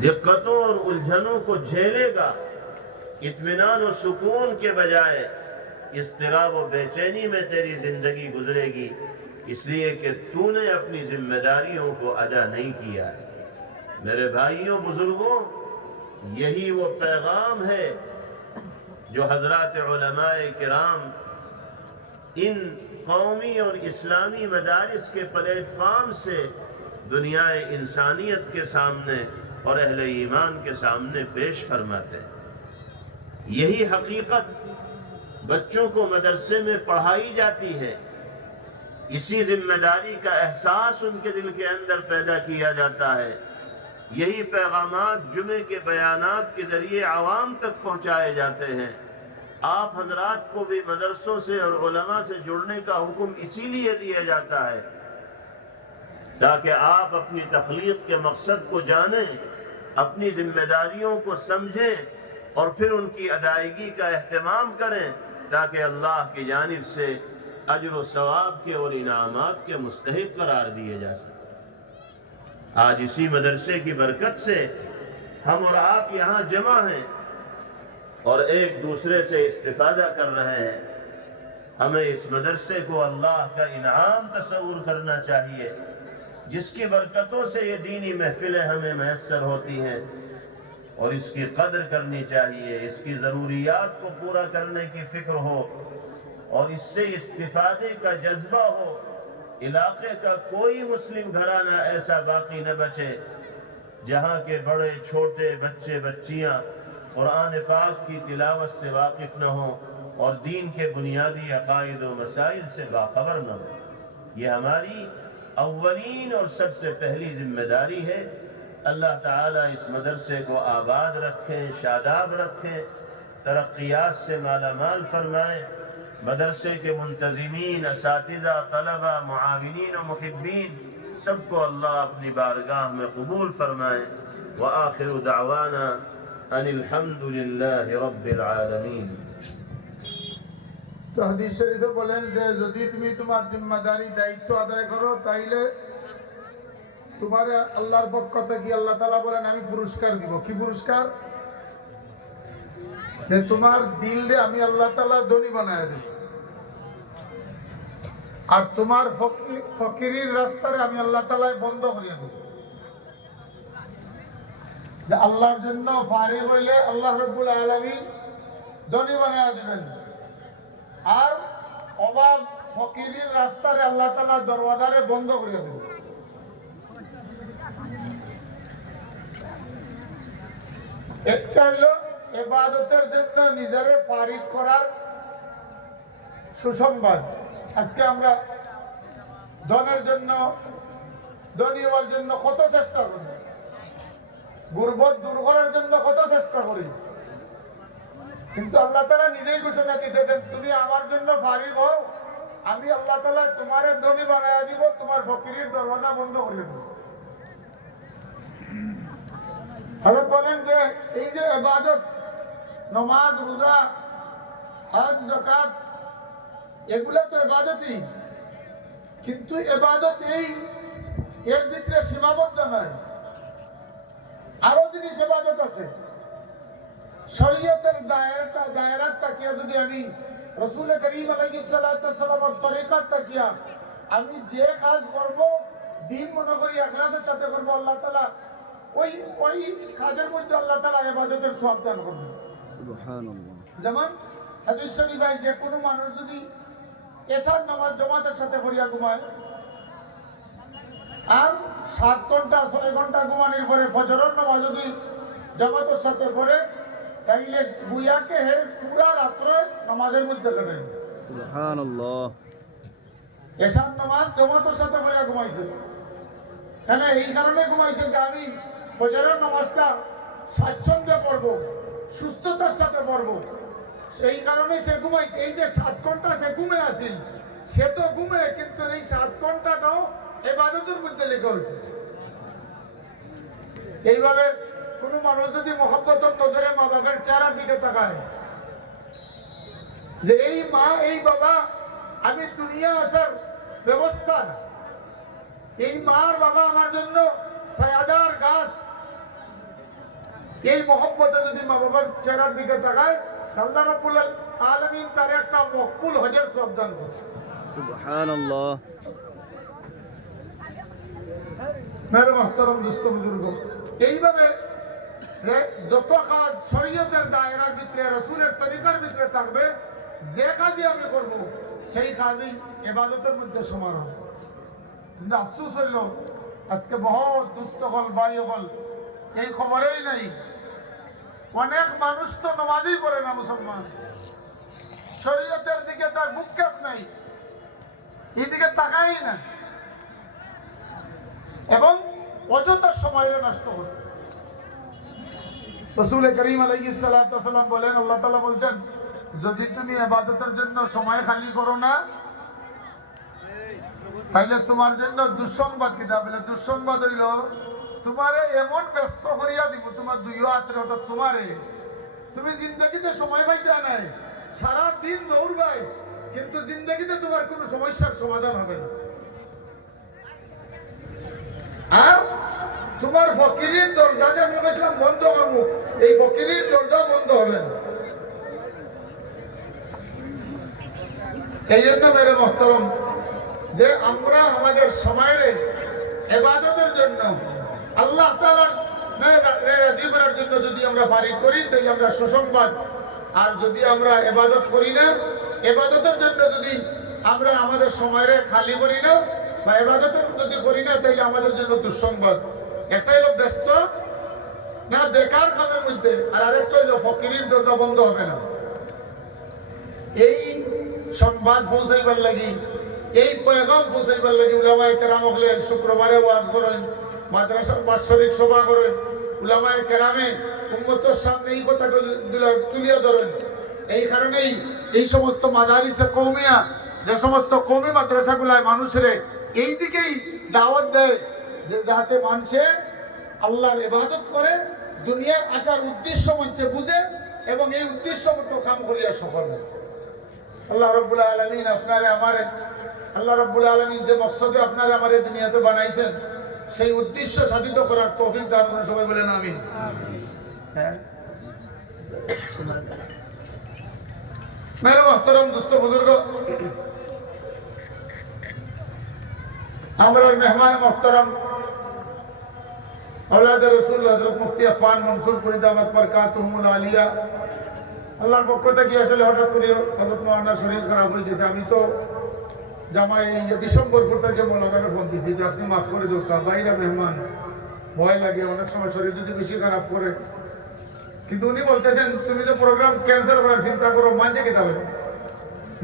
दिक्कतों और उलझनों को झेलेगा, इत्मीनान और सुकून के बजाय इज़्तिराब और बेचैनी में तेरी जिंदगी गुजरेगी, इसलिए कि तूने अपनी जिम्मेदारियों को अदा नहीं किया। मेरे भाइयों बुजुर्गों, यही वो पैगाम है जो हजरात उलमाए किराम इन कौमी और इस्लामी मदारिस के प्लेटफार्म से दुनियाए इंसानियत के सामने और अहले ईमान के सामने पेश फरमाते हैं। यही हकीकत बच्चों को मदरसे में पढ़ाई जाती है, इसी जिम्मेदारी का एहसास उनके दिल के अंदर पैदा किया जाता है। यही पैगामात जुमे के बयानात के जरिए आवाम तक पहुँचाए जाते हैं। आप हजरात को भी मदरसों से और उलमा से जुड़ने का हुक्म इसीलिए दिया जाता है ताकि आप अपनी तख्लीक के मकसद को जानें, अपनी जिम्मेदारियों को समझें और फिर उनकी अदायगी का एहतमाम करें, ताकि अल्लाह की जानिब से अजर व सवाब के और इनामात के मुस्तहिक करार दिए जा सकें। आज इसी मदरसे की बरकत से हम और आप यहाँ जमा हैं और एक दूसरे से इस्तिफादा कर रहे हैं। हमें इस मदरसे को अल्लाह का इनाम तस्वुर करना चाहिए, जिसकी बरकतों से ये दीनी महफिलें हमें मैसर होती हैं, और इसकी कदर करनी चाहिए। इसकी ज़रूरियात को पूरा करने की फिक्र हो और इससे इस्तिफादे का जज्बा हो। इलाके का कोई मुस्लिम घराना ऐसा बाकी न बचे जहाँ के बड़े छोटे बच्चे बच्चियाँ कुरान पाक की तिलावत से वाकिफ न हो और दीन के बुनियादी अकायद व मसाइल से बाखबर न हो। ये हमारी अव्वलीन और सबसे पहली जिम्मेदारी है। अल्लाह ताला इस मदरसे को आबाद रखें, शादाब रखें, तरक्कियात से मालामाल फरमाएँ। मदरसे के मुंतज़िमीन, असातिज़ा, तलबा, मुआविनीन और मुहिब्बीन सबको अल्लाह अपनी बारगाह में कबूल फरमाए। व आखिरु दावाना अनिल हम्दुलिल्लाहि रब्बिल आलमीन। তো হাদিস শরীফে বলেন যে যদি তুমি তোমার জিম্মাদারি দায়িত্ব আদায় করো তাইলে তোমার আল্লাহর পক্ষ থেকে আল্লাহ তাআলা বলেন আমি পুরস্কার দিব। কি পুরস্কার? যে তোমার দিলরে আমি আল্লাহ তাআলা ধনী বানায় দেব, আর তোমার ফকিরের রাস্তারে আমি আল্লাহ তাআলা বন্ধ করিয়ে দেব। যে আল্লাহর জন্য ফারিগ হইলে আল্লাহ রাব্বুল আলামিন ধনী বানায় দেবেন, আর অভাব ফকিরের রাস্তারে আল্লাহ তাআলা দরওয়াজারে বন্ধ করে দেবেন। একটা হলো ইবাদতের জন্য নিজেরে ফারিগ করার সুসংবাদ। আজকে আমরা ধনের জন্য, ধনী হওয়ার জন্য কত চেষ্টা করি, গুরবত দূর করার জন্য কত চেষ্টা করি, কিন্তু আল্লাহ তাআলা নিজেই ঘোষণা দিতেছেন তুমি আমার জন্য ফারিগ হও, আমি আল্লাহ তাআলা তোমারে ধনী বানায় দিব, তোমার ফকিরের দরওয়াজা বন্ধ করে দেব। হযরত বলেন যে এই যে ইবাদত, নামাজ, রোজা, হজ, যাকাত, এগুলা তো ইবাদতই, কিন্তু ইবাদত এর ভিতরে সীমাবদ্ধ নয়, আরো জিনিস ইবাদত আছে। শরীয়তের দায়রাত তাকিয়া যদি আমি রাসূল করিম আলাইহিস সালাতু ওয়াস সালামের তরিকাত তাকিয়া আমি যে কাজ করব দিন মনে করি ইখলাসের সাথে করব, আল্লাহ তাআলা ওই কাজের মধ্যে আল্লাহ তাআলা ইবাদতের সওয়াব দান করবেন। সুবহানাল্লাহ। যেমন হাদিস শরীফে যে কোনো মানুষ যদি এশার নামাজ জামাতের সাথে পড়িয়া ঘুমায় আর 7 ঘন্টা 6 ঘন্টা ঘুমানোর পরে ফজরের নামাজ যদি জামাতের সাথে পড়ে তাইলে বুয়াকে হে পুরা রাত্র নামাজের মধ্যে কাটে। সুবহানাল্লাহ। এশার নামাজ জামাতের সাথে পড়িয়া ঘুমাইছে, কেন এই কারণে ঘুমাইছে যে আমি ফজরের নামাজটা স্বাচ্ছন্দ্যে পড়বো, সুস্থতার সাথে পড়বো, সেই কারণে সে ঘুমাইছে। এই যে 7 ঘন্টা সে ঘুমে আসিল, সে তো ঘুমে, কিন্তু এই 7 ঘন্টাটাও ইবাদতের মধ্যে লেখা হয়েছে। এইভাবে কোনো মানুষ যদি মহব্বতের নজরে মা বাবার চেহারার দিকে তাকায় যে এই মা এই বাবা আমি দুনিয়া আসার ব্যবস্থা, এই মা আর বাবা আমার জন্য ছায়াদার গাছ, এই মহব্বতে যদি মা বাবার চেহারার দিকে তাকায়, আল্লাহ রাব্বুল আলামিন তার একটা মকবুল হজের সওয়াব দান করে। সুবহানাল্লাহ। মেরে মুহতারাম দোস্ত বুজুর্গ, এইভাবে যত কাজ শরীয়তের দায়রার ভিতরে রাসূলের তরিকার ভিতরে থাকবে, যে কাজই আমি করব সেই কাজই ইবাদতের মধ্যে সমান হবে। কিন্তু আফসোস হইল আজকে বহুত দুস্থ হল ভাই হল এই খবরেই নাই। অনেক মানুষ তো নামাজই পড়ে না, মুসলমান, শরীয়তের দিকে তার ভূক্ষেপ নাই, এইদিকে তাকাই না, এবং অযথা সময় নষ্ট করে। রাসূল করিম আলাইহিস সালাতু ওয়াস সালাম বলেন, আল্লাহ তাআলা বলছেন, যদি তুমি ইবাদতের জন্য সময় খালি করো না, তাহলে তোমার জন্য দুঃসংবাদ কিনা বলে, দুঃসংবাদ হইল তোমারে এমন ব্যস্ত করিয়া দিব, তোমার দুই হাতের ওটা তোমারে, তুমি জিন্দগিতে সময় পাইতে নাই, সারা দিন দৌড়বাই, কিন্তু জিন্দগিতে তোমার কোনো সমস্যার সমাধান হবে না। আর তোমার ফকিরের দরজা যে আমি বলেছিলাম বন্ধ করবো, এই ফকিরের দরজা বন্ধ হবে না। এই জন্য মেরে মুহতারাম, যে আমরা আমাদের সময়ের ইবাদতের জন্য, আল্লাহ তাআলার রাজি করার জন্য যদি আমরা ফারিগ করি, তাহলে আমরা সুসংবাদ। আর যদি আমরা ইবাদত করি না, ইবাদতের জন্য যদি আমরা আমাদের সময়ের খালি করি না বা ইবাদতের যদি করি না, তাহলে আমাদের জন্য দুঃসংবাদ। একটা হলো ব্যস্ত না বেকার কাজের মধ্যে, আর আরেকটা হলো ফকিরের দরজা বন্ধ হবে না। এই সংবাদ পৌঁছাইবার লাগি, এই পয়গাম পৌঁছাইবার লাগি উলামায়ে কেরাম হলে শুক্রবারে ওয়াজ করেন, মাদ্রাসার বাৎসরিক সভা করেন, উলামায়ে কেরামে উম্মতের সামনে এই কথা তুলিয়া ধরেন। এই কারণেই এই সমস্ত মাদারিসে কওমিয়া, যে সমস্ত কওমি মাদ্রাসাগুলায় মানুষের এই দিকেই দাওয়াত দেয়, যে যাতে মানুষে আল্লাহর ইবাদত করে, দুনিয়ার আসার উদ্দেশ্য মঞ্চে বুঝে এবং এই উদ্দেশ্য মতো কাম করিয়া সফল হয়। আল্লাহ রাব্বুল আলামিন আপনারে আমারে, আল্লাহ রাব্বুল আলামিন যে মকসদে আপনারে আমারে দুনিয়াতে বানাইছেন, সেই উদ্দেশ্য সাধিত করার তৌফিক দান করুন। সবাই বলেন আমিন। হ্যাঁ, মেরে মুহতারাম দোস্ত বুজুর্গ, আমরা মেহমান মুহতারাম औलाद रसूल हजरत मुफ्ती अफान मंसूर पुरी दामत बरकातुहुल आलिया, আল্লাহর পক্ষ থেকে আসলে হঠাৎ করে হযরত মাওলানার শরীর খারাপ হয়ে গেছে। আমি তো জামাই বিশম্বরপুর থেকে মৌলানাকে ফোন দিয়েছি যে আপনি মাফ করে দরকার, বাইরে মেহমান, ভয় লাগে, অনেক সময় শরীর যদি বেশি খারাপ করে। কিন্তু উনি বলতেছেন, তুমি তো প্রোগ্রাম ক্যান্সেল করার চিন্তা করো, মানছে কি তাহলে?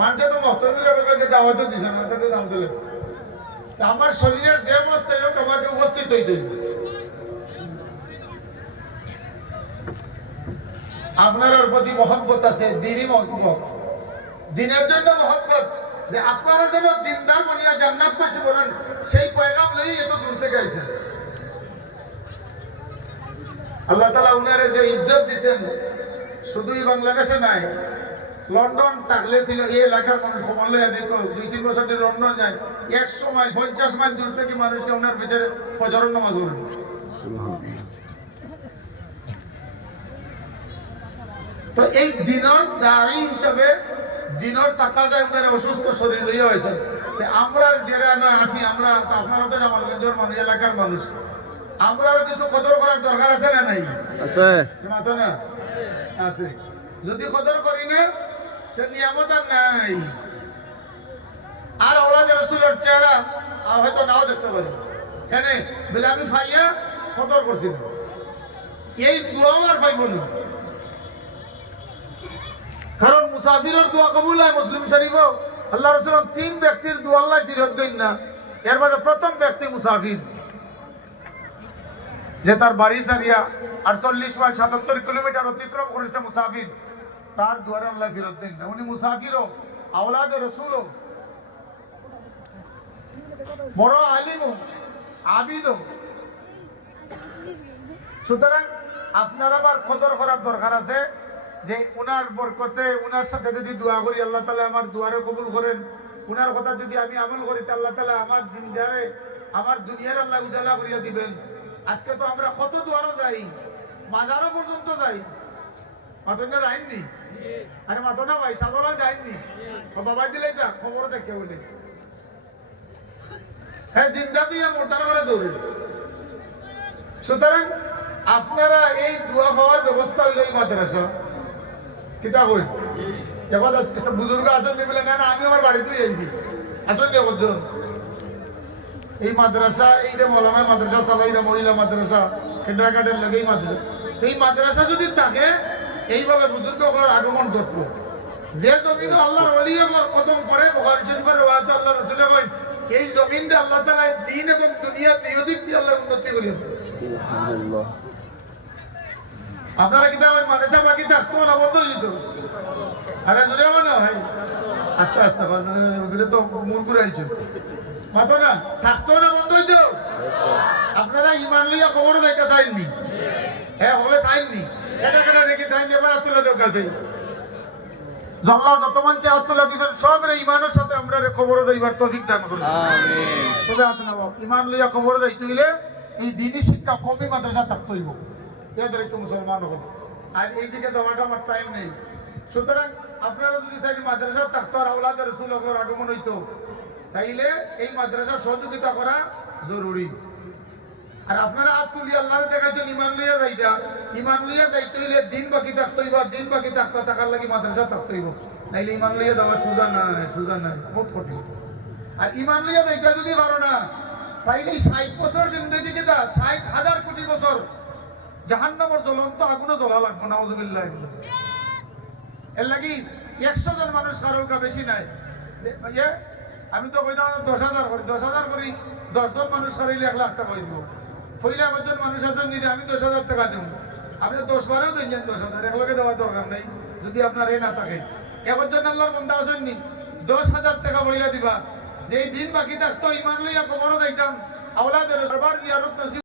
মানছে তো মহতজুলে বলবে যে দাওয়াতও দিছে না, তাদের দাম দিলে আমার শরীরের যে অবস্থায় হোক আমাকে উপস্থিত হইতে হবে। আপনার প্রতি মহব্বত আছে, দিনই মহব্বত, দিনের জন্য মহব্বত, যে আপনারা যেন দিনদার বনিয়া জান্নাত পাশে বলেন, সেই পয়গাম লই এত দূর থেকে আইছেন। আল্লাহ তাআলা উনারে যে ইজ্জত দিবেন, শুধুই বাংলাদেশে নাই, লন্ডন থাকলে ছিল এই এলাকার মানুষ খবর লইয়া দেখো, 2-3 বছর ধরে লন্ডন যায়, এক সময় 50 মাইল দূর থেকে মানুষকে ওনার ভিতরে ফজরের নামাজ পড়বে। সুবহানাল্লাহ। তো এই দিনের দায়ী হিসাবে দিনের টাকা যায় ওনার অসুস্থ শরীর লইয়া হয়েছে। আমরা যারা আছি, আমরা আপনারা তো জামালগঞ্জের মানুষ, এলাকার মানুষ, আমরা কিছু কদর করার দরকার আছে না নাই? আছে না? আছে। যদি কদর করি না, নিয়ামত আর নাই। আর আওলাদ রাসূলের চেহারা হয়তো নাও দেখতে পারি, কেন বলে আমি ভাইয়া কদর করছি না, এই দোয়াও আর পাইব না। কারণ মুসাফিরের দোয়া কবুল হয় মুসলিম শরীফ, আল্লাহ রাসূল 3 ব্যক্তির দোয়া আল্লাহ ফিরত দেন না। এর মধ্যে প্রথম ব্যক্তি মুসাফির, যে তার বাড়ি সারিয়া 48 মাইল 77 কিলোমিটার অতিক্রম করেছে, মুসাফির, তার দোয়া আল্লাহ ফিরত দেন না। উনি মুসাফিরও, আওলাদ রাসূলও, বড় আলিমও, আবিদও। সুতরাং আপনার আবার কদর করার দরকার আছে, যে উনার বরকতে, উনার সাথে যদি দোয়া করি, আল্লাহ তাআলা আমার দোয়ারে কবুল করেন। উনার কথা যদি আমি আমল করি, আল্লাহ তাআলা আমার জিন্দারে, আমার দুনিয়ার আল্লাহ উজালা করিয়া দিবেন। আজকে তো আমরা কত দোয়ারও যাই, মাজারও পর্যন্ত যাই মাতঙ্গা যায়নি আরে মাতনা ভাই সাদলা যায়নি ও বাবা দিলে যা খবর দেখে বলে হ্যাঁ জিন্দা দিয়ে মোটার করে দৌড়ে সুতরাং আপনারা এই দোয়া পাওয়ার ব্যবস্থা হইল এই মাদ্রাসা কিতা হই এবার কিছু বুজুর্গ আসেন বলে না আমি আমার বাড়িতে যাইছি আসেন কে বলছেন এই মাদ্রাসা এই যে মৌলানা মাদ্রাসা চালাইরা মহিলা মাদ্রাসা কিন্ডারগার্টেন লাগেই মাদ্রাসা এই মাদ্রাসা যদি থাকে এইভাবে বুজুর্গগুলোর আগমন করতো যে জমিন আল্লাহর ওলি আমার কদম করে বুখারী শরীফের রওয়ায়াত আল্লাহ রাসূল কই এই জমিনটা আল্লাহ তাআলা দ্বীন এবং দুনিয়া দুই দিক দিয়ে আল্লাহ উন্নতি করে দেন সুবহানাল্লাহ। আপনারা কি দামের মাদ্রাসা বাকি থাকতো না বন্ধ হয়ে যেত আরে জোরে না ভাই আস্তে আস্তে ওদের তো মন করে আইছে মাতো না থাকতো না বন্ধ হইতো আপনারা ইমান লিয়া খবর দেখতে চাইননি হ্যাঁ হবে চাইননি এটা কেন দেখি টাইম এবার তুলে দেওয়ার কাছে আল্লাহ যত মানছে আত্মলা দিবেন সব রে ইমানের সাথে আমরা রে খবর দেইবার তৌফিক দান করুন আমিন। তবে আপনারা ইমান লিয়া খবর দেইতে হইলে এই দ্বীনি শিক্ষা কমই মাদ্রাসা থাকতে হইব এদের একটু মুসলমান হন আর এইদিকে যাওয়াটা আমার টাইম নেই সুতরাং আপনারা যদি চাই মাদ্রাসা থাকতো আর আওলাদ রাসূলের আগমন হইতো তাইলে এই মাদ্রাসার সহযোগিতা করা জরুরি আর আপনারা আতুলি আল্লাহর দেখাচ্ছেন ইমান লইয়া যাইতা ইমান লইয়া যাইতে হইলে দিন বাকি থাকতে হইব আর দিন বাকি থাকতে থাকার লাগি মাদ্রাসা থাকতে হইব নাইলে ইমান লইয়া যাওয়ার সুজা নাই বহুত কঠিন আর ইমান লইয়া যাইতা যদি পারো না তাইলে 60 বছর জিন্দেগি কিতা 60,000 কোটি বছর জাহান্নামের জ্বলন্ত আগুনে জ্বলা লাগবে নাউজুবিল্লাহ এর লাগি 100 জন মানুষ কারোকা বেশি নাই আমি তো কইতাম 10,000 করি 10,000 করি 10 জন মানুষ সারিলে 1 লাখ টাকা হইব ফইলা একজন মানুষ আছেন যদি আমি 10,000 টাকা দেব আপনি 10 বারেও দেন 10,000 একলগে দেওয়ার দরকার নাই যদি আপনার এই না থাকে একজন আল্লাহর বান্দা আছেন নি 10,000 টাকা বইলা দিবা যেই দিন বাকি থাকতো ইমান লইয়া খবরও দিতাম আওলাদের সবার জিয়ারত নসিব